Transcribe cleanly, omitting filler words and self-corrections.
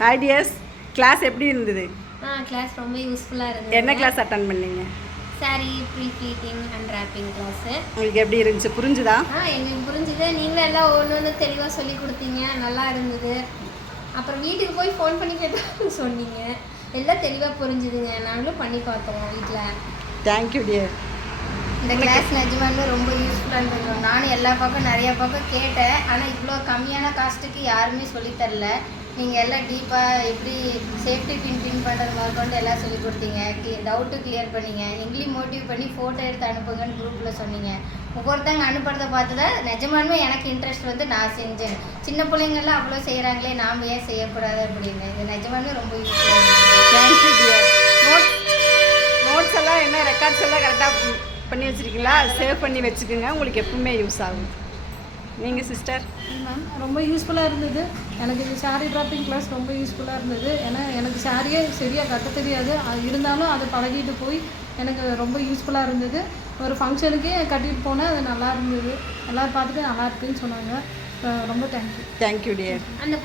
Hi tears, class எப்படி இருந்தது? Class ரொம்ப யூஸ்ஃபுல்லாக இருந்தது. என்ன கிளாஸ் அட்டன் பண்ணீங்க? Sari pre pleating and wrapping class. உங்களுக்கு எப்படி இருந்துச்சு? புரிஞ்சுதா? எங்களுக்கு புரிஞ்சுது. நீங்களும் எல்லாம் ஒன்று தெளிவாக சொல்லி கொடுத்தீங்க, நல்லா இருந்தது. அப்புறம் வீட்டுக்கு போய் ஃபோன் பண்ணி கேட்டு சொன்னீங்க, எல்லாம் தெளிவாக புரிஞ்சுதுங்க. நாங்களும் பண்ணி பார்த்தோம் வீட்டில். Thank you dear. இந்த கிளாஸ் நிஜமாலுமே ரொம்ப யூஸ்ஃபுல்லாக இருந்தது. நானும் எல்லா பக்கம் நிறையா பக்கம் கேட்டேன், ஆனால் இவ்வளோ கம்மியான காஸ்ட்டுக்கு யாருமே சொல்லித்தரல. நீங்கள் எல்லாம் டீப்பாக எப்படி சேஃப்டி பின் பண்ணுறது முதற்கொண்டு எல்லாம் சொல்லி கொடுத்தீங்க. டவுட்டு கிளியர் பண்ணீங்க. எங்களையும் மோட்டிவ் பண்ணி ஃபோட்டோ எடுத்து அனுப்புங்கன்னு குரூப்பில் சொன்னீங்க. ஒவ்வொருத்தங்க அனுப்புறதை பார்த்து தான் நிஜமாலுமே எனக்கு இன்ட்ரெஸ்ட் வந்து நான் செஞ்சேன். சின்ன பிள்ளைங்கள்லாம் அவ்வளோ செய்கிறாங்களே, நாம் ஏன் செய்யக்கூடாது அப்படின்னு. இது நிஜமாலுமே ரொம்ப யூஸ்ஃபுல்லாக இருந்தது. Thank you dear. நோட்ஸ் எல்லாம் என்ன ரெக்கார்ட்ஸ் எல்லாம் கரெக்டாக பண்ணி வச்சுருக்கீங்களா? சேவ் பண்ணி வச்சுக்கோங்க, உங்களுக்கு எப்பவுமே யூஸ் ஆகும். நீங்கள் சிஸ்டர்? மேம் ரொம்ப யூஸ்ஃபுல்லாக இருந்தது. எனக்கு இந்த சாரீ ட்ராப்பிங் கிளாஸ் ரொம்ப யூஸ்ஃபுல்லாக இருந்தது. ஏன்னா எனக்கு சாரியே சரியாக கட்ட தெரியாது, அது இருந்தாலும் அதை பழகிட்டு போய் எனக்கு ரொம்ப யூஸ்ஃபுல்லாக இருந்தது. ஒரு ஃபங்க்ஷனுக்கே கட்டிட்டு போனேன், அது நல்லா இருந்தது. எல்லோரும் பார்த்துட்டு நல்லா இருக்குன்னு சொன்னாங்க. ரொம்ப தேங்க்யூ. Thank you dear. அந்த